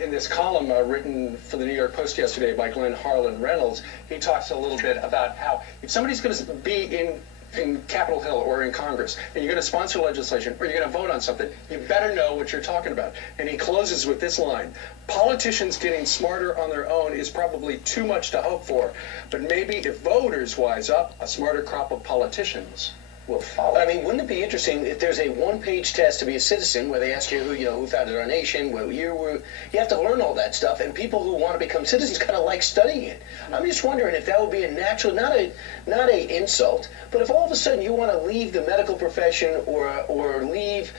in this column written for the New York Post yesterday by Glenn Harlan Reynolds, he talks a little bit about how if somebody's going to be in Capitol Hill or in Congress, and you're going to sponsor legislation or you're going to vote on something, you better know what you're talking about. And he closes with this line: politicians getting smarter on their own is probably too much to hope for, but maybe if voters wise up, a smarter crop of politicians will follow. I mean, wouldn't it be interesting if there's a one-page test to be a citizen where they ask you who founded our nation, what year you have to learn all that stuff, and people who want to become citizens kind of like studying it. I'm just wondering if that would be a natural, not a insult, but if all of a sudden you want to leave the medical profession or leave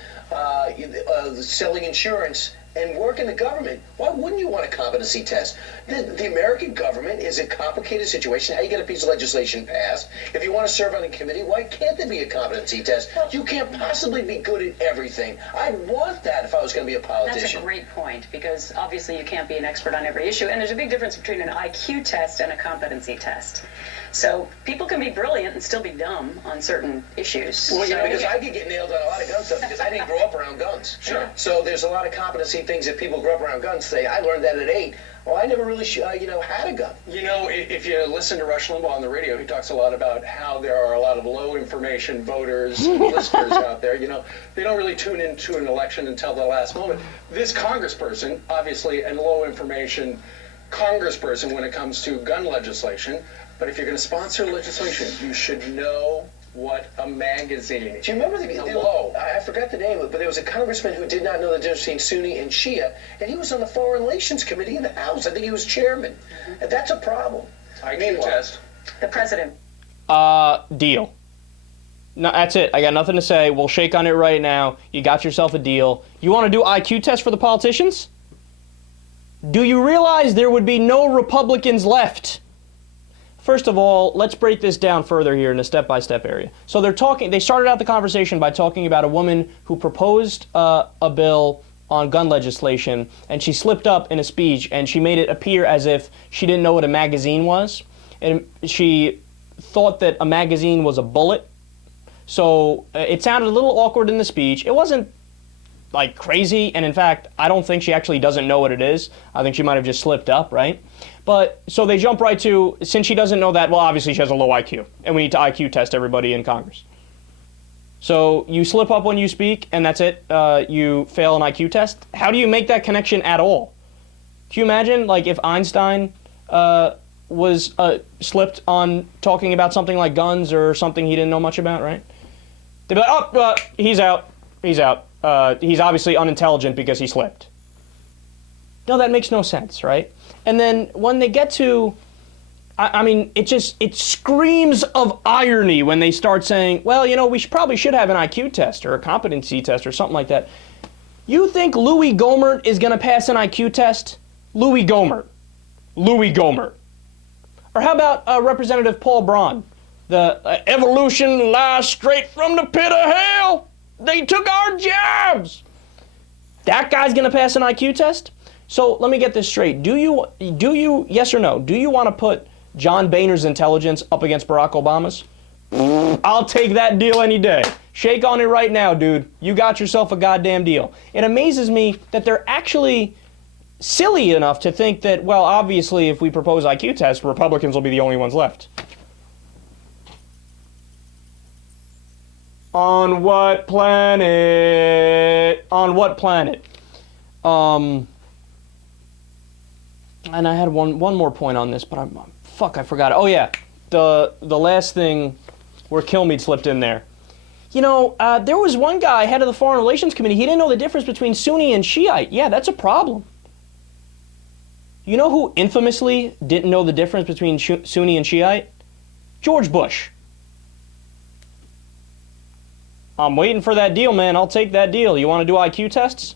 selling insurance and work in the government, why wouldn't you want a competency test? The American government is a complicated situation. How you get a piece of legislation passed? If you want to serve on a committee, why can't there be a competency test? You can't possibly be good at everything. I'd want that if I was going to be a politician. That's a great point, because obviously you can't be an expert on every issue, and there's a big difference between an IQ test and a competency test. So people can be brilliant and still be dumb on certain issues. Well, because I could get nailed on a lot of gun stuff because I didn't grow up around guns. Sure. So there's a lot of competency things that people grow up around guns say. I learned that at 8. Well, I never really, had a gun. If you listen to Rush Limbaugh on the radio, he talks a lot about how there are a lot of low information voters, listeners out there. They don't really tune into an election until the last moment. This congressperson, obviously, a low information congressperson when it comes to gun legislation. But if you're going to sponsor legislation, you should know what a magazine is. Do you remember I forgot the name, but there was a congressman who did not know the difference between Sunni and Shia, and he was on the Foreign Relations Committee in the House. I think he was chairman. And that's a problem. IQ test. The president. Deal. No, that's it. I got nothing to say. We'll shake on it right now. You got yourself a deal. You want to do IQ test for the politicians? Do you realize there would be no Republicans left? First of all, let's break this down further here in a step-by-step area. So they started out the conversation by talking about a woman who proposed a bill on gun legislation, and she slipped up in a speech, and she made it appear as if she didn't know what a magazine was. And she thought that a magazine was a bullet. So it sounded a little awkward in the speech. It wasn't like crazy, and in fact, I don't think she actually doesn't know what it is. I think she might have just slipped up, right? But, so they jump right to, since she doesn't know that, well, obviously she has a low IQ, and we need to IQ test everybody in Congress. So you slip up when you speak, and that's it, you fail an IQ test? How do you make that connection at all? Can you imagine, like, if Einstein was slipped on talking about something like guns or something he didn't know much about, right? They'd be like, he's out, he's out. He's obviously unintelligent because he slipped. No, that makes no sense, right? And then when they get to, I mean, it screams of irony when they start saying, well, we probably should have an IQ test or a competency test or something like that. You think Louis Gohmert is going to pass an IQ test? Louis Gohmert. Or how about Representative Paul Braun? The evolution lies straight from the pit of hell. They took our jobs. That guy's going to pass an IQ test? So let me get this straight. Do you, yes or no, do you want to put John Boehner's intelligence up against Barack Obama's? I'll take that deal any day. Shake on it right now, dude. You got yourself a goddamn deal. It amazes me that they're actually silly enough to think that, well, obviously if we propose IQ tests, Republicans will be the only ones left. On what planet? On what planet? And I had one more point on this, but I forgot it. Oh yeah, the last thing where Kilmeade slipped in there. There was one guy, head of the Foreign Relations Committee, he didn't know the difference between Sunni and Shiite. Yeah, that's a problem. You know who infamously didn't know the difference between Sunni and Shiite? George Bush. I'm waiting for that deal, man. I'll take that deal. You want to do IQ tests?